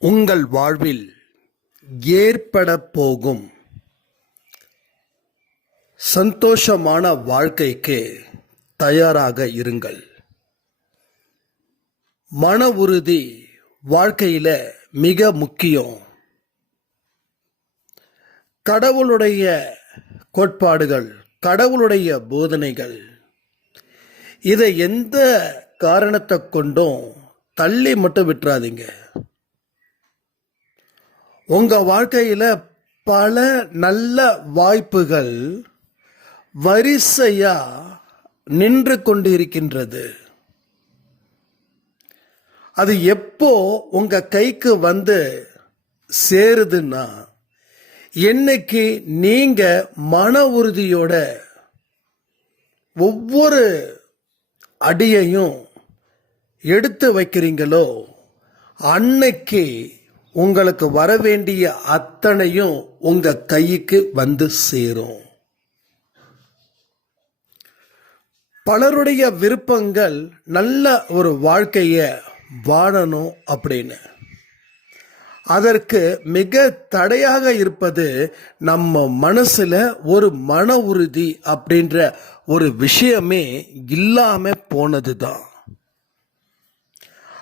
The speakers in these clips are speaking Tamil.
உங்கள் வாழ்வில் ஏற்பட போகும் சந்தோஷமான வாழ்க்கைக்கு தயாராக இருங்கள். மன உறுதி வாழ்க்கையில் மிக முக்கியம். கடவுளுடைய கோட்பாடுகள் கடவுளுடைய போதனைகள் இதை எந்த காரணத்தை கொண்டும் தள்ளி மட்டும் விட்டுறாதீங்க. உங்க வாழ்க்கையில பல நல்ல வாய்ப்புகள் வரிசையா நின்று கொண்டிருக்கின்றது. அது எப்போ உங்க கைக்கு வந்து சேருதுன்னா என்னைக்கு நீங்க மன உறுதியோட ஒவ்வொரு அடியையும் எடுத்து வைக்கிறீங்களோ அன்னைக்கு உங்களுக்கு வர வேண்டிய அத்தனையும் உங்க கைக்கு வந்து சேரும். பலருடைய விருப்பங்கள் நல்ல ஒரு வாழ்க்கைய வாழணும் அப்படின்னு. அதற்கு மிக தடையாக இருப்பது நம்ம மனசுல ஒரு மன உறுதி அப்படின்ற ஒரு விஷயமே இல்லாம போனதுதான்.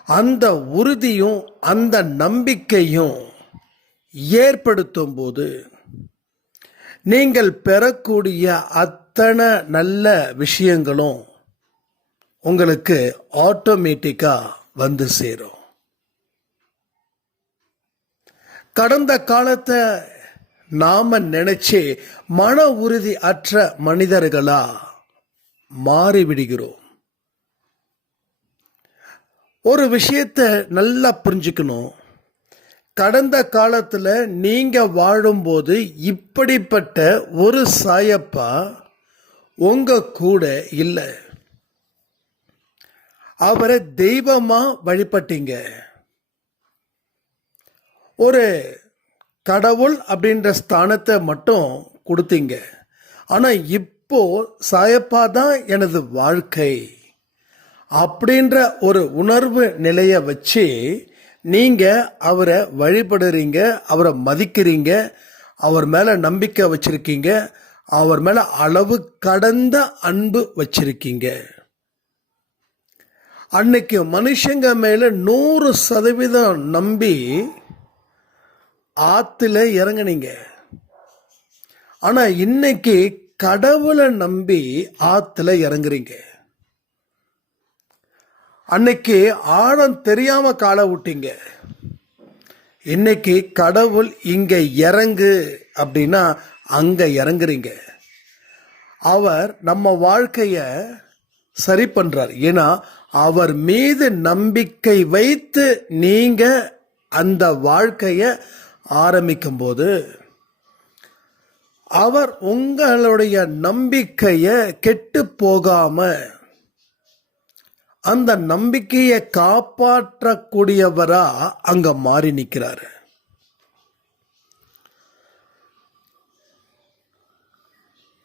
அந்த உறுதியும் அந்த நம்பிக்கையும் ஏற்படுத்தும் போது நீங்கள் பெறக்கூடிய அத்தனை நல்ல விஷயங்களும் உங்களுக்கு ஆட்டோமேட்டிக்காக வந்து சேரும். கடந்த காலத்தை நாம நினைச்சு மன உறுதி அற்ற மனிதர்களா மாறிவிடுகிறோம். ஒரு விஷயத்த நல்லா புரிஞ்சுக்கணும். கடந்த காலத்தில் நீங்கள் வாழும்போது இப்படிப்பட்ட ஒரு சாயப்பா உங்கள் கூட இல்லை. அவரை தெய்வமாக வழிபட்டீங்க. ஒரு கடவுள் அப்படின்ற ஸ்தானத்தை மட்டும் கொடுத்தீங்க. ஆனால் இப்போ சாயப்பா தான் எனது வாழ்க்கை. அப்படின்ற ஒரு உணர்வு நிலைய வச்சு நீங்க அவரை வழிபடுறீங்க அவரை மதிக்கிறீங்க அவர் மேல நம்பிக்கை வச்சிருக்கீங்க அவர் மேல அளவு கடந்த அன்பு வச்சிருக்கீங்க. அன்னைக்கு மனுஷங்க மேல நூறு சதவீதம் நம்பி ஆத்துல இறங்குனீங்க. ஆனா இன்னைக்கு கடவுளை நம்பி ஆத்துல இறங்குறீங்க. அன்னைக்கு ஆழம் தெரியாம காலை விட்டீங்க இன்னைக்கு கடவுள் இங்க இறங்கு அப்படின்னா அங்க இறங்குறீங்க. அவர் நம்ம வாழ்க்கைய சரி பண்றார். ஏன்னா அவர் மீது நம்பிக்கை வைத்து நீங்க அந்த வாழ்க்கைய ஆரம்பிக்கும் போது அவர் உங்களுடைய நம்பிக்கைய கெட்டு போகாமல் அந்த நம்பிக்கையை காப்பாற்றக்கூடியவரா அங்க மாறி நிற்கிறாரு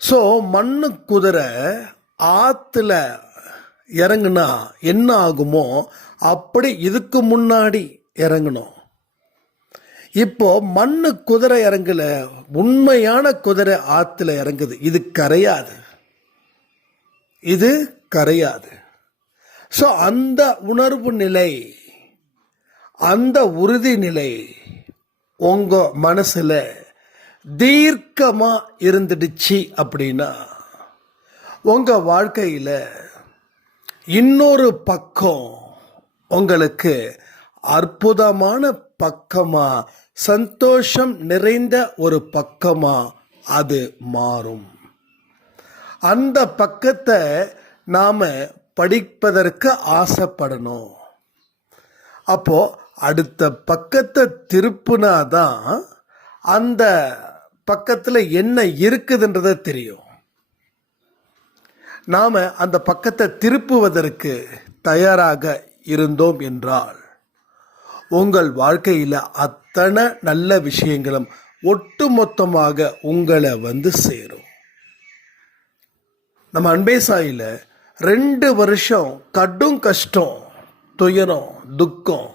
ஸோ மண்ணு குதிரை ஆத்துல இறங்குனா என்ன ஆகுமோ அப்படி இதுக்கு முன்னாடி இறங்கணும் இப்போ மண்ணு குதிரை இறங்கல உண்மையான குதிரை ஆத்துல இறங்குது. இது கரையாது. இது கரையாது. ஸோ அந்த உணர்வு நிலை அந்த உறுதி நிலை உங்கள் மனசில் தீர்க்கமாக இருந்துடுச்சு அப்படின்னா உங்கள் வாழ்க்கையில் இன்னொரு பக்கம் உங்களுக்கு அற்புதமான பக்கமாக சந்தோஷம் நிறைந்த ஒரு பக்கமாக அது மாறும். அந்த பக்கத்தை நாம் படிப்பதற்கு ஆசைப்படணும். அப்போ அடுத்த பக்கத்தை திருப்புனாதான் அந்த பக்கத்தில் என்ன இருக்குதுன்றத தெரியும். நாம் அந்த பக்கத்தை திருப்புவதற்கு தயாராக இருந்தோம் என்றால் உங்கள் வாழ்க்கையில் அத்தனை நல்ல விஷயங்களும் ஒட்டுமொத்தமாக உங்களை வந்து சேரும். நம்ம அன்பே சாயில் ரெண்டு வருஷம் கடும் கஷ்டம் துயரம் துக்கம்.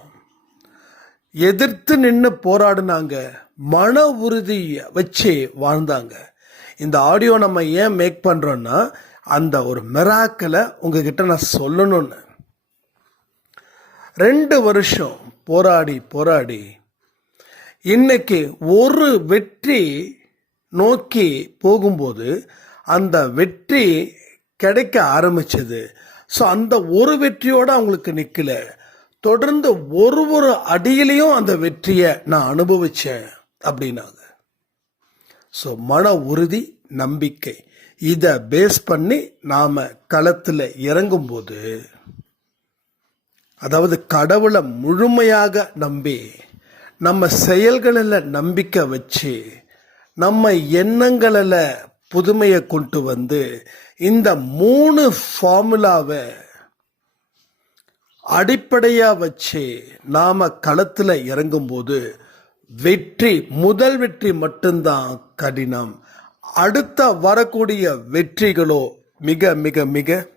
எதிர்த்து நின்று போராடினாங்க மன உறுதியை வச்சு வாழ்ந்தாங்க. இந்த ஆடியோ நம்ம ஏன் மேக் பண்ணுறோன்னா அந்த ஒரு மெராக்களை உங்ககிட்ட நான் சொல்லணும்னு. ரெண்டு வருஷம் போராடி போராடி இன்னைக்கு ஒரு வெற்றி நோக்கி போகும்போது அந்த வெற்றி கிடைக்க ஆரம்பிச்சது. ஸோ அந்த ஒரு வெற்றியோட அவங்களுக்கு நிற்கல தொடர்ந்து ஒரு ஒரு அடியிலையும் அந்த வெற்றியை நான் அனுபவிச்சேன் அப்படின்னாங்க. ஸோ மன உறுதி நம்பிக்கை. இதை பேஸ் பண்ணி நாம் களத்தில் இறங்கும்போது அதாவது கடவுளை முழுமையாக நம்பி நம்ம செயல்களில் நம்பிக்கை வச்சு நம்ம எண்ணங்களில் புதுமையை கொண்டு வந்து இந்த மூணு ஃபார்முலாவை அடிப்படையாக வச்சு நாம் களத்தில் இறங்கும்போது வெற்றி முதல் வெற்றி மட்டும்தான் கடினம். அடுத்த வரக்கூடிய வெற்றிகளோ மிக மிக மிக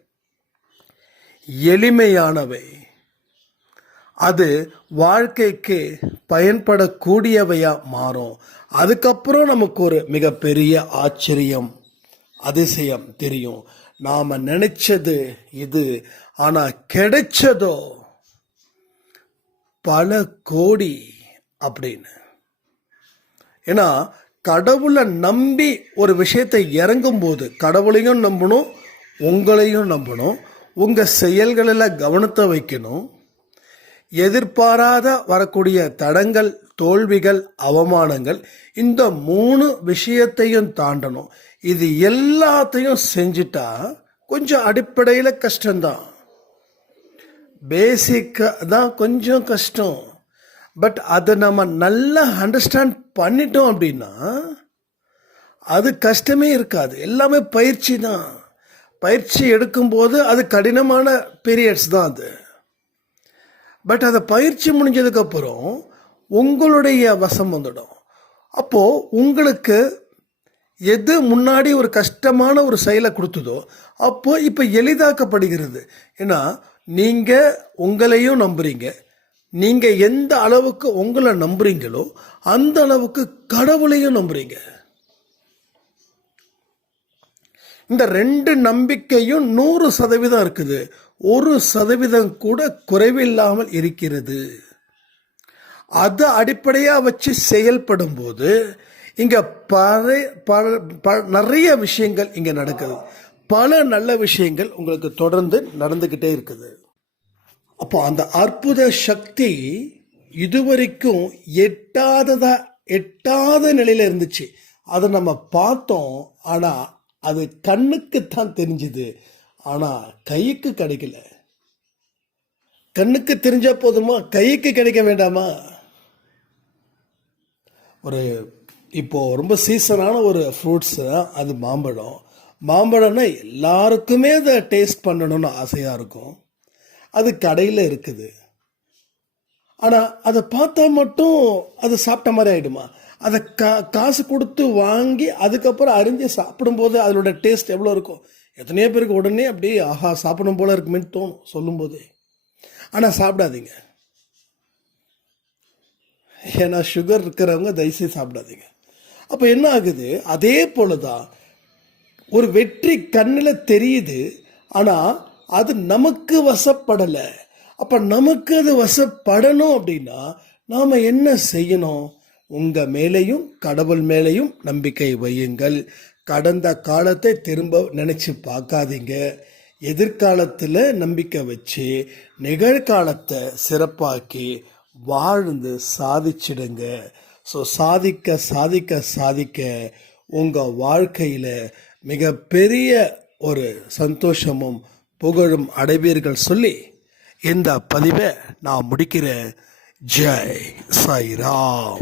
எளிமையானவை. அது வாழ்க்கைக்கு பயன்படக்கூடியவையா மாறும். அதுக்கப்புறம் நமக்கு ஒரு மிகப்பெரிய ஆச்சரியம். அதிசயம் தெரியும். நாம நினைச்சது இது. ஆனா கிடைச்சதோ பல கோடி அப்படின்னு. ஏன்னா கடவுளை நம்பி ஒரு விஷயத்தை இறங்கும் போது கடவுளையும் நம்பணும் உங்களையும் நம்பணும் உங்க செயல்களில் கவனத்தை வைக்கணும். எதிர்பாராத வரக்கூடிய தடங்கள் தோல்விகள் அவமானங்கள் இந்த மூணு விஷயத்தையும் தாண்டணும். இது எல்லாத்தையும் செஞ்சிட்டா கொஞ்சம் அடிப்படையில் கஷ்டம்தான். பேசிக்காக தான் கொஞ்சம் கஷ்டம். பட் அதை நம்ம நல்லா அண்டர்ஸ்டாண்ட் பண்ணிட்டோம் அப்படின்னா அது கஷ்டமே இருக்காது. எல்லாமே பயிற்சி தான். பயிற்சி எடுக்கும்போது அது கடினமான பீரியட்ஸ் தான் அது. பட் அதை பயிற்சி முடிஞ்சதுக்கப்புறம் உங்களுடைய வசம் வந்துடும். அப்போது உங்களுக்கு எது முன்னாடி ஒரு கஷ்டமான ஒரு செயலை கொடுத்ததோ அப்போ இப்போ எளிதாக்கப்படுகிறது. ஏன்னா நீங்கள் உங்களையும் நம்புறீங்க. நீங்கள் எந்த அளவுக்கு உங்களை நம்புறீங்களோ அந்த அளவுக்கு கடவுளையும் நம்புறீங்க. இந்த ரெண்டு நம்பிக்கையும் நூறு சதவீதம் இருக்குது. ஒரு சதவீதம் கூட குறைவில்லாமல் இருக்கிறது. அதை அடிப்படையாக வச்சு செயல்படும் போது இங்கே பல பல நிறைய விஷயங்கள் இங்கே நடக்குது. பல நல்ல விஷயங்கள் உங்களுக்கு தொடர்ந்து நடந்துக்கிட்டே இருக்குது. அப்போ அந்த அற்புத சக்தி இதுவரைக்கும் எட்டாததா எட்டாத நிலையில் இருந்துச்சு. அதை நம்ம பார்த்தோம் ஆனால் அது கண்ணுக்கு தான் தெரிஞ்சுது. ஆனால் கைக்கு கிடைக்கல. கண்ணுக்கு தெரிஞ்ச போதுமா? கைக்கு கிடைக்க வேண்டாமா? ஒரு இப்போ ரொம்ப சீசனான ஒரு ஃப்ரூட்ஸ் அது மாம்பழம். மாம்பழம்னா எல்லாருக்குமே அதை டேஸ்ட் பண்ணணும்னு ஆசையாக இருக்கும். அது கடையில் இருக்குது. ஆனால் அதை பார்த்தா மட்டும் அது சாப்பிட்ட மாதிரி ஆகிடுமா அதை கா காசு கொடுத்து வாங்கி அதுக்கப்புறம் அறிஞ்சு சாப்பிடும்போது அதனோட டேஸ்ட் எவ்வளோ இருக்கும்? எத்தனையோ பேருக்கு உடனே அப்படியே ஆஹா சாப்பிடும் போல இருக்குமேன்னு தோணும் சொல்லும்போதே. ஆனால் சாப்பிடாதீங்க. ஏன்னா சுகர் இருக்கிறவங்க தயவுசெய்து சாப்பிடாதீங்க. அப்போ என்ன ஆகுது? அதே போல தான் ஒரு வெற்றி கண்ணில் தெரியுது ஆனால் அது நமக்கு வசப்படலை. அப்போ நமக்கு அது வசப்படணும் அப்படின்னா நாம் என்ன செய்யணும்? உங்கள் மேலேயும் கடவுள் மேலேயும் நம்பிக்கை வையுங்கள். கடந்த காலத்தை திரும்ப நினச்சி பார்க்காதீங்க. எதிர்காலத்தில் நம்பிக்கை வச்சு நிகழ்காலத்தை சிறப்பாக்கி வாழ்ந்து சாதிச்சிடுங்க. ஸோ சாதிக்க சாதிக்க சாதிக்க உங்கள் வாழ்க்கையில் மிகப்பெரிய ஒரு சந்தோஷமும் புகழும் அடைவீர்கள் சொல்லி இந்த பதிவை நான் முடிக்கிறேன். ஜெய் சாய்ராம்.